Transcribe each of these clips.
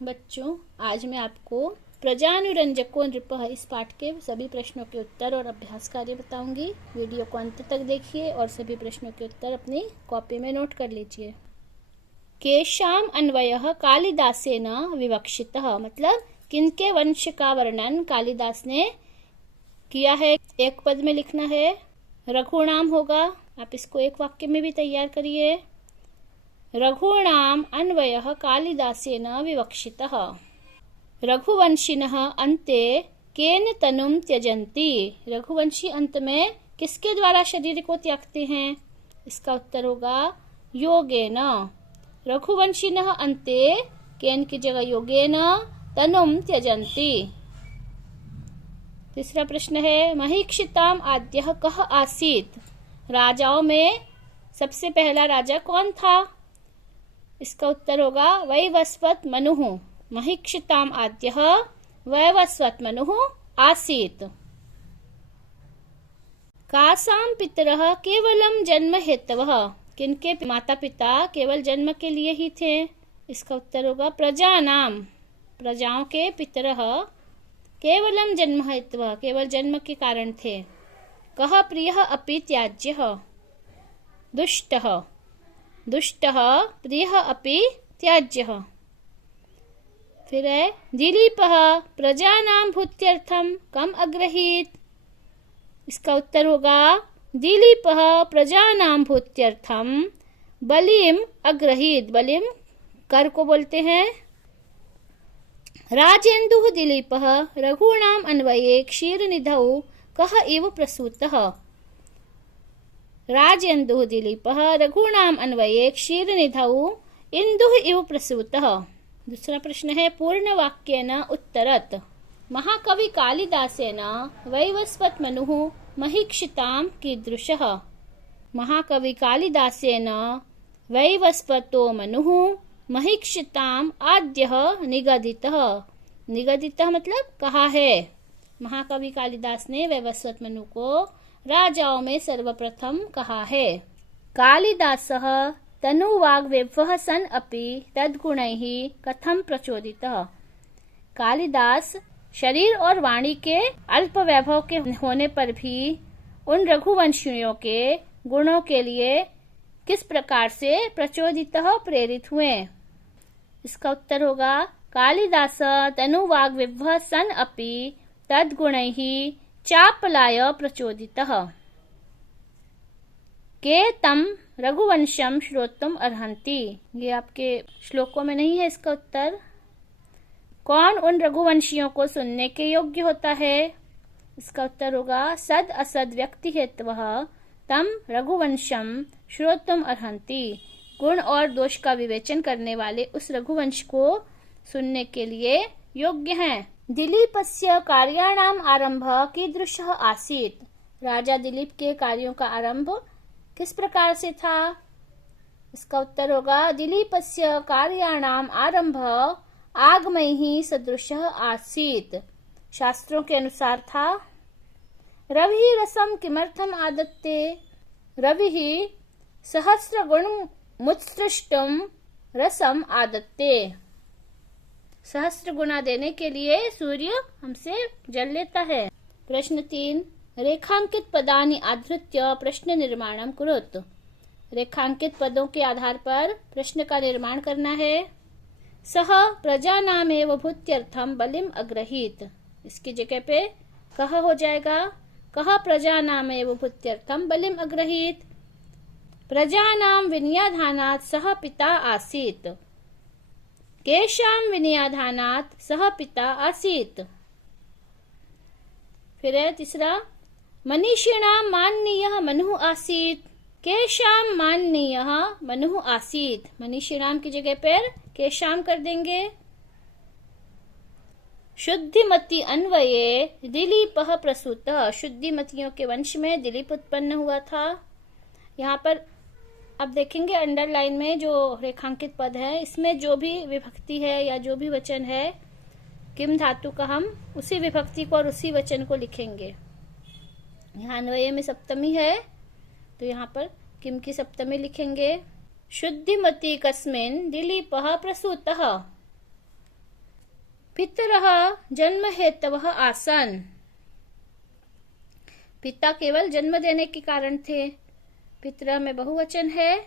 बच्चों, आज मैं आपको प्रजानुरंजको नृपः इस पाठ के सभी प्रश्नों के उत्तर और अभ्यास कार्य बताऊंगी। वीडियो को अंत तक देखिए और सभी प्रश्नों के उत्तर अपनी कॉपी में नोट कर लीजिए। केशाम अन्वयः कालिदासेन विवक्षितः, मतलब किनके वंश का वर्णन कालिदास ने किया है। एक पद में लिखना है, रघुनाम होगा। आप इसको एक वाक्य में भी तैयार करिए। रघूणाम अन्वयः कालिदासेन विवक्षितः। रघुवंशिनः अन्ते केन तनुम त्यजन्ति, रघुवंशी अंत में किसके द्वारा शरीर को त्यागते हैं। इसका उत्तर होगा योगेन। रघुवंशिनः अन्ते केन की जगह योगेन तनुम त्यजन्ति। तीसरा प्रश्न है, महीक्षिताम आद्यः कः आसीत्, राजाओं में सबसे पहला राजा कौन था। इसका उत्तर होगा वैवस्वत मनुः। महीक्षिताम आद्यः वैवस्वत मनुः आसीत्। कासाम पितरः केवलम जन्म हेतवः, किनके माता पिता केवल जन्म के लिए ही थे। इसका उत्तर होगा प्रजानाम, प्रजाओं के पितरः केवलम जन्म हेतवः, केवल जन्म के कारण थे। कः प्रियः अपि त्याज्यः, दुष्टः, दुष्टः प्रियः अपि त्याज्यः। फिर है दिलीपः प्रजानां भूत्यर्थं कम अग्रहीत। इसका उत्तर होगा दिलीपः प्रजानां भूत्यर्थं बलिम अग्रहीत। बलिम कर को बोलते हैं। राजेन्दुः दिलीपः रघूणाम अन्वये क्षीरनिधौ कः इव प्रसूतः। राजेन्दुः दिलीपः रघूणाम अन्वये क्षीरनिधौ इंदुः इव प्रसूतः। दूसरा प्रश्न है, पूर्ण वाक्येन उत्तरत्। महाकवि कालिदासेन वैवस्वत मनुः महीक्षितां कीदृशः। महाकवि कालिदासेन वैवस्वतो मनुः महीक्षिताम् आद्यः निगदितः। निगदितः मतलब कहा है। महाकवि कालिदास ने वैवस्वत मनु को राजाओं में सर्वप्रथम कहा है। कालिदासः तनुवाग्वैभवः सन् अपि तद्गुणैः कथं प्रचोदितः। कालिदास शरीर और वाणी के अल्प वैभव के होने पर भी उन रघुवंशियों के गुणों के लिए किस प्रकार से प्रचोदितः प्रेरित हुए। इसका उत्तर होगा कालिदास तनुवाग्वैभवः सन् अपि तद्गुणैः चापलाय प्रचोदितः। के तम रघुवंशम श्रोतुम अर्हन्ति, ये आपके श्लोकों में नहीं है। इसका उत्तर कौन उन रघुवंशियों को सुनने के योग्य होता है। इसका उत्तर होगा सद असद व्यक्ति हेतवः तम रघुवंशम श्रोतुम अर्हन्ति। गुण और दोष का विवेचन करने वाले उस रघुवंश को सुनने के लिए योग्य हैं। दिलीपस्य कार्याणाम आरंभः कीदृशः आसीत्, राजा दिलीप के कार्यों का आरंभ किस प्रकार से था। इसका उत्तर होगा दिलीपस्य कार्याणाम आरंभः आगमैः सदृशः आसीत्, शास्त्रों के अनुसार था। रविः रसं किमर्थम् आदत्ते, रविः सहस्रगुणमुत्सृष्टं रसम आदत्ते। सहस्त्र गुना देने के लिए सूर्य हमसे जल लेता है। प्रश्न 3, रेखांकित पदानि आधृत्य प्रश्न निर्माणं कुरुत। रेखांकित पदों के आधार पर प्रश्न का निर्माण करना है। सह प्रजानामेव भूत्यर्थं बलिम अग्रहीत, इसकी जगह पे कह हो जाएगा। कह प्रजानामेव भूत्यर्थं बलिम अग्रहीत। प्रजानां विनयाधानात् सह पिता आसीत्, केशां विनयाधानात् सह पिता आसीत्। फिर है तीसरा, मनीषिणां माननीयः मनुः आसीत्, केशां माननीयः मनुः आसीत्। मनीषिणां की जगह पर केशां कर देंगे। शुद्धिमती अन्वये दिलीपः प्रसूतः, शुद्धिमतियों के वंश में दिलीप उत्पन्न हुआ था। यहाँ पर अब देखेंगे अंडरलाइन में जो रेखांकित पद है, इसमें जो भी विभक्ति है या जो भी वचन है किम धातु का, हम उसी विभक्ति को और उसी वचन को लिखेंगे। यहाँ अन्वय में सप्तमी है तो यहाँ पर किम की सप्तमी लिखेंगे। शुद्धिमती कस्मिन् दिलीपः प्रसूतः। पितरः जन्म हेतवः आसन्। पिता केवल जन्म देने के कारण थे। पितरः में बहुवचन है,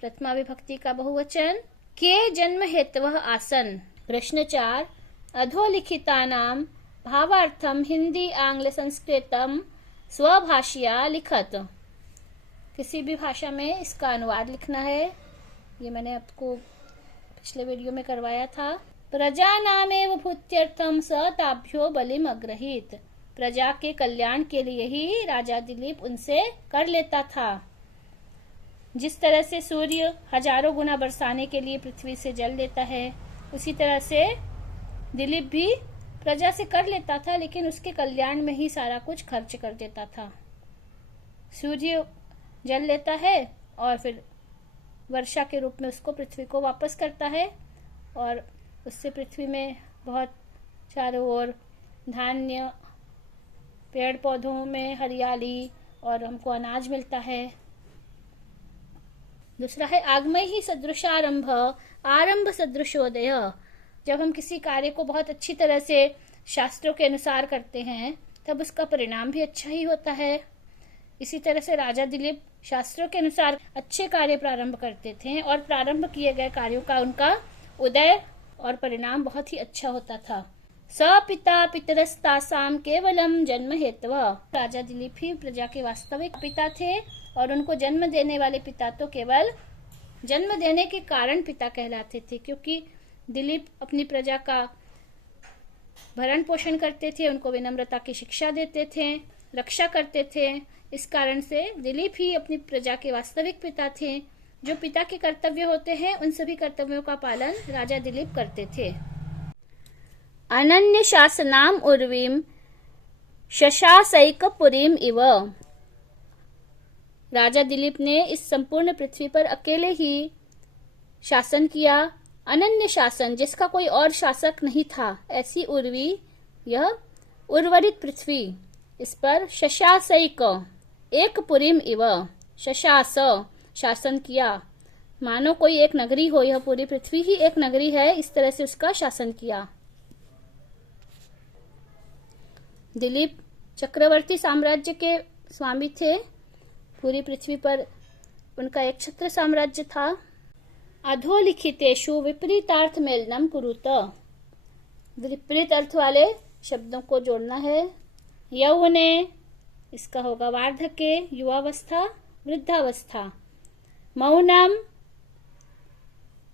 प्रथमा विभक्ति का बहुवचन। के जन्म हेतवः आसन्। प्रश्न 4, अधोलिखितानां भावार्थम हिंदी आंग्ल संस्कृतम स्वभाषया लिखत। किसी भी भाषा में इसका अनुवाद लिखना है। ये मैंने आपको पिछले वीडियो में करवाया था। प्रजा नामेव भूत्यर्थम स ताभ्यो बलिम अग्रहीत। प्रजा के कल्याण के लिए ही राजा दिलीप उनसे कर लेता था। जिस तरह से सूर्य हजारों गुना बरसाने के लिए पृथ्वी से जल लेता है, उसी तरह से दिलीप भी प्रजा से कर लेता था, लेकिन उसके कल्याण में ही सारा कुछ खर्च कर देता था। सूर्य जल लेता है और फिर वर्षा के रूप में उसको पृथ्वी को वापस करता है, और उससे पृथ्वी में बहुत चारों ओर धान्य, पेड़ पौधों में हरियाली और हमको अनाज मिलता है। दूसरा है आगमय ही सदृशारंभ आरंभ सदृशोदय। जब हम किसी कार्य को बहुत अच्छी तरह से शास्त्रों के अनुसार करते हैं, तब उसका परिणाम भी अच्छा ही होता है। इसी तरह से राजा दिलीप शास्त्रों के अनुसार अच्छे कार्य प्रारंभ करते थे, और प्रारंभ किए गए कार्यों का उनका उदय और परिणाम बहुत ही अच्छा होता था। स पिता पितरस्तासाम केवलम जन्म हेतव। राजा दिलीप ही प्रजा के वास्तविक पिता थे, और उनको जन्म देने वाले पिता तो केवल जन्म देने के कारण पिता कहलाते थे, क्योंकि दिलीप अपनी प्रजा का भरण पोषण करते थे, उनको विनम्रता की शिक्षा देते थे, रक्षा करते थे। इस कारण से दिलीप ही अपनी प्रजा के वास्तविक पिता थे। जो पिता के कर्तव्य होते हैं, उन सभी कर्तव्यों का पालन राजा दिलीप करते थे। अनन्य शासनाम उर्वीम शशासैक पुरीम इव। राजा दिलीप ने इस संपूर्ण पृथ्वी पर अकेले ही शासन किया। अनन्य शासन, जिसका कोई और शासक नहीं था, ऐसी उर्वी, यह उर्वरित पृथ्वी, इस पर शशासैक एक पुरीम इव, शशास शासन किया। मानो कोई एक नगरी हो, यह पूरी पृथ्वी ही एक नगरी है, इस तरह से उसका शासन किया। दिलीप चक्रवर्ती साम्राज्य के स्वामी थे। पूरी पृथ्वी पर उनका एक छत्र साम्राज्य था। अधोलिखितेषु विपरीतार्थ मेलनम कुरुत। विपरीत अर्थ वाले शब्दों को जोड़ना है। यौवने, इसका होगा वार्धक्य, युवावस्था, वृद्धावस्था। मौनम,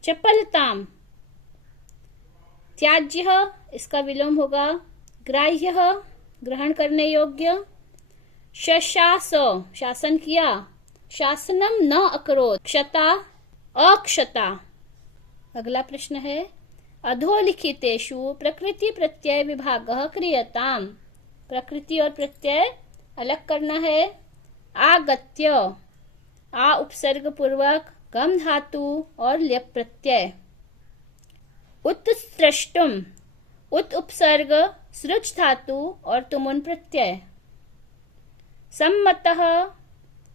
चपलताम। त्याज्य, इसका विलोम होगा ग्राह्य, ग्रहण करने योग्य। शशास, शासन किया। शासनम न अकरोत्, क्षता, अक्षता। अगला प्रश्न है अधोलिखितेषु प्रकृति प्रत्यय विभागः क्रियताम्। प्रकृति और प्रत्यय अलग करना है। आगत्य, आ उपसर्ग पूर्वक, गम धातु और ल्यप प्रत्यय। उत्स्रष्टुम, उत उपसर्ग, सृज धातु और तुमुन प्रत्यय। सम्मतः,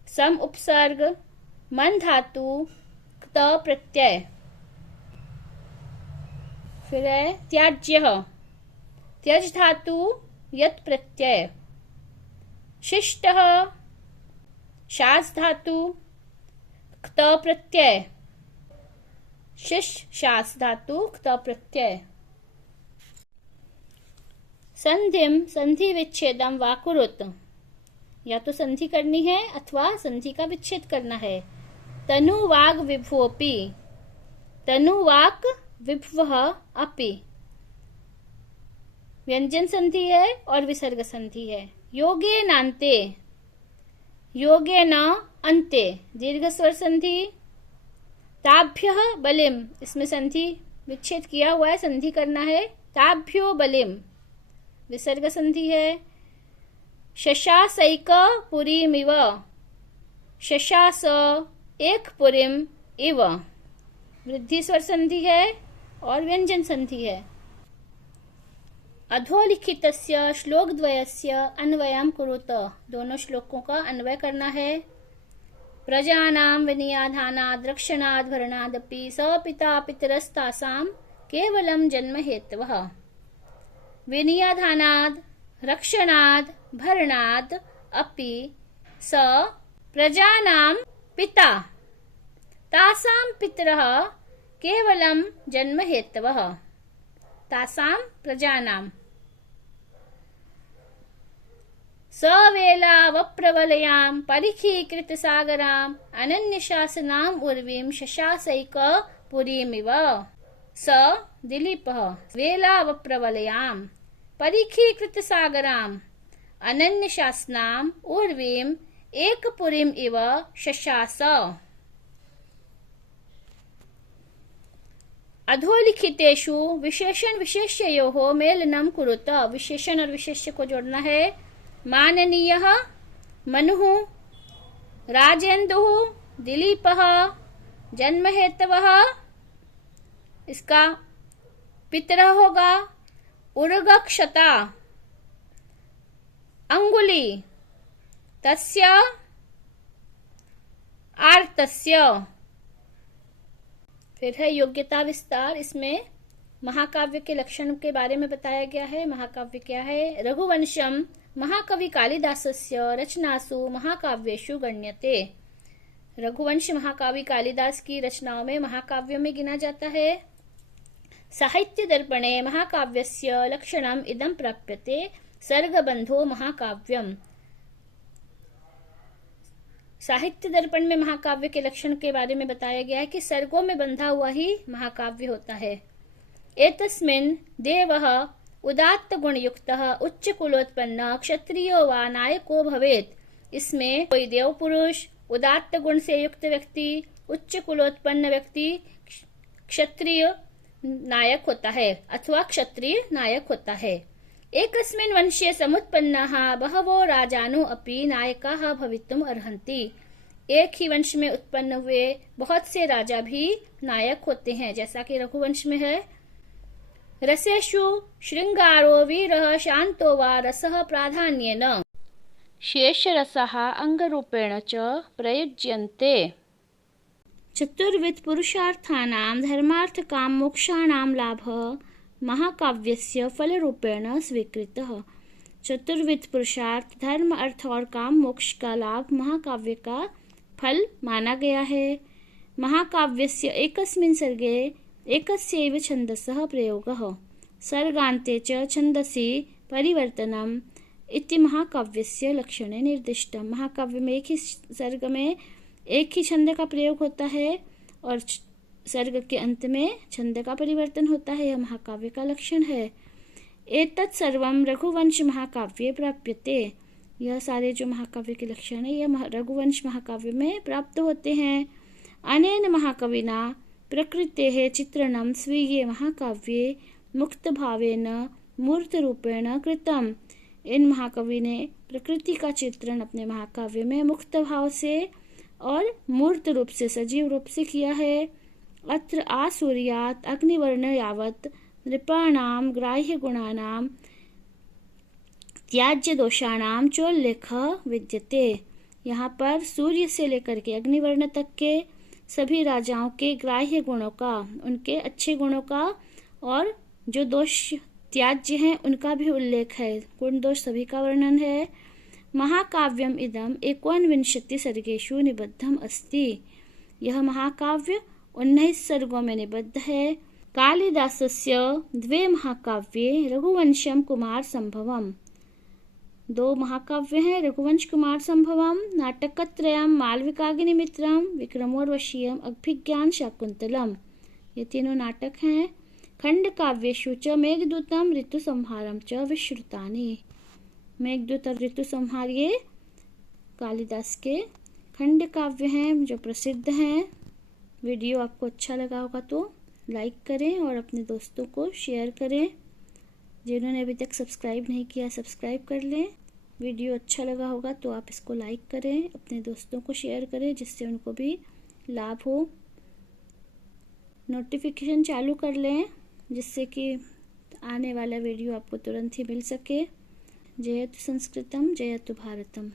सम उपसर्ग, मन धातु, क्त प्रत्यय। फिर है त्याज्य, त्यज धातु, यत प्रत्यय। शिष्टः, शास धातु, क्त प्रत्यय। शिष शास धातु, क्त प्रत्यय। संधिम, संधि विच्छेदम वा कुरुत। या तो संधि करनी है अथवा संधि का विच्छेद करना है। तनुवाग विभवोपि, तनुवाक विभवः अपि। व्यंजन संधि है और विसर्ग संधि है। योगे नान्ते, योगे न अन्ते, दीर्घ स्वर संधि। ताभ्यः बलिम, इसमें संधि विच्छेद किया हुआ है, संधि करना है। ताभ्यो बलिम, विसर्ग संधि है। शशासैक पुरीम इव, शशास एक पुरीम इव, वृद्धि स्वर संधि है और व्यंजन संधि है। अधोलिखितस्य श्लोकद्वयस्य अन्वयं कुरुत। दोनों श्लोकों का अन्वय करना है। प्रजानां विनियाधानाद् रक्षणाद् भरणादपि स पिता पितरस्तासां केवलं जन्म हेतवः। विनिधानाद् रक्षणाद् भरणाद् अपि स प्रजानां पिता तासां पितरः केवलं जन्महेतवः तासां प्रजानां सवेलावप्रवलयां परिखीकृतसागराम् अनन्यशासनाम् उर्वीं शशासैक पुरीमिव। स दिलीपः वेलावप्रवलयां परिखीकृतसागराम् अनन्यशासनाम् उर्वीम् एकपुरीम् इव शशास। अधोलिखितेषु विशेषण विशेष्ययोः मेलनं कुरुत। विशेषण और विशेष्य को जोड़ना है। माननीयः मनुः, राजेन्दुः, दिलीपः, जन्महेतवः, इसका पितरः होगा उर्गक्षता, अंगुली, तस्य, आर्तस्य। फिर है योग्यता विस्तार। इसमें महाकाव्य के लक्षण के बारे में बताया गया है। महाकाव्य क्या है? रघुवंशम महाकवि कालिदासस्य रचनासु महाकाव्येषु गण्यते। रघुवंश महाकवि कालिदास की रचनाओं में महाकाव्यों में गिना जाता है। साहित्य दर्पणे महाकाव्यस्य लक्षणम इदं प्राप्यते सर्गबंधो महाकाव्यम। साहित्य दर्पण में महाकाव्य के लक्षण के बारे में बताया गया है कि सर्गों में बंधा हुआ ही महाकाव्य होता है। एतस्मिन् देवः उदात्त गुणयुक्तः उच्च कुलोत्पन्न क्षत्रियो वा नायको भवेत्। इसमें कोई देव पुरुष, उदात्त गुण से युक्त व्यक्ति, उच्च कुलोत्पन्न व्यक्ति क्षत्रिय नायक होता है अथवा क्षत्रिय नायक होता है। एकस्मिन् वंशे समुत्पन्नाः बहवो राजानो अपि नायकाः भवितुम् अर्हन्ति। एक ही वंश में उत्पन्न हुए बहुत से राजा भी नायक होते हैं, जैसा कि रघुवंश में है। रसेषु श्रृंगारो वीरः शांतो वा रसः प्राधान्येन शेषरसाः अंगरूपेण च प्रयुज्यन्ते। चतुर्विध पुरुषार्थानां धर्मार्थ काम मोक्षाणां लाभः महाकाव्यस्य फलरूपेण स्वीकृतः। चतुर्विध पुरुषार्थ, धर्म, अर्थ और काम मोक्ष का लाभ महाकाव्य का फल माना गया है। महाकाव्यस्य एकस्मिन् सर्गे एकस्यैव छन्दसः प्रयोगः सर्गान्ते च छन्दसि परिवर्तनम् इति महाकाव्यस्य लक्षणे निर्दिष्टम्। महाकाव्य में एक ही सर्ग में एक ही छंद का प्रयोग होता है और सर्ग के अंत में छंद का परिवर्तन होता है। यह महाकाव्य का लक्षण है। एतत् सर्वं रघुवंश महाकाव्ये प्राप्यते। यह सारे जो महाकाव्य के लक्षण है यह रघुवंश महाकाव्य में प्राप्त होते हैं। अनेन महाकविना प्रकृतेः चित्रणं स्वीये महाकाव्ये मुक्तभावेन मूर्तरूपेण कृतम्। इन महाकवि ने प्रकृति का चित्रण अपने महाकाव्य में मुक्त भाव से और मूर्त रूप से, सजीव रूप से किया है। अत्र आसूर्यात् अग्निवर्ण यावत् नृपाणां ग्राह्य गुणानां त्याज्य दोषाणां चोल्लेख विद्यते। यहाँ पर सूर्य से लेकर के अग्निवर्ण तक के सभी राजाओं के ग्राह्य गुणों का, उनके अच्छे गुणों का और जो दोष त्याज्य हैं उनका भी उल्लेख है। गुण दोष सभी का वर्णन है। महाकाव्यम इदम 19 सर्गेषु निबद्धम अस्ति। यह महाकाव्य 19 सर्गों में निबद्ध है। कालिदासस्य द्वे महाकाव्ये रघुवंशम कुमार संभवम। 2 महाकाव्य हैं, रघुवंश कुमार संभवम, नाटकत्रयम् मालविकाग्निमित्रम, विक्रमोर्वशीयम, अभिज्ञान शाकुंतलम। ये तीनों नाटक हैं। खंड काव्येषु च मेघदूतम ऋतुसंहारम च विश्रुतानि। मेघदूत और ऋतुसंहार ये कालिदास के खंड काव्य हैं जो प्रसिद्ध हैं। वीडियो आपको अच्छा लगा होगा तो लाइक करें और अपने दोस्तों को शेयर करें। जिन्होंने अभी तक सब्सक्राइब नहीं किया सब्सक्राइब कर लें। वीडियो अच्छा लगा होगा तो आप इसको लाइक करें, अपने दोस्तों को शेयर करें जिससे उनको भी लाभ हो। नोटिफिकेशन चालू कर लें जिससे कि आने वाला वीडियो आपको तुरंत ही मिल सके। जयतु संस्कृतम जयतु भारतम।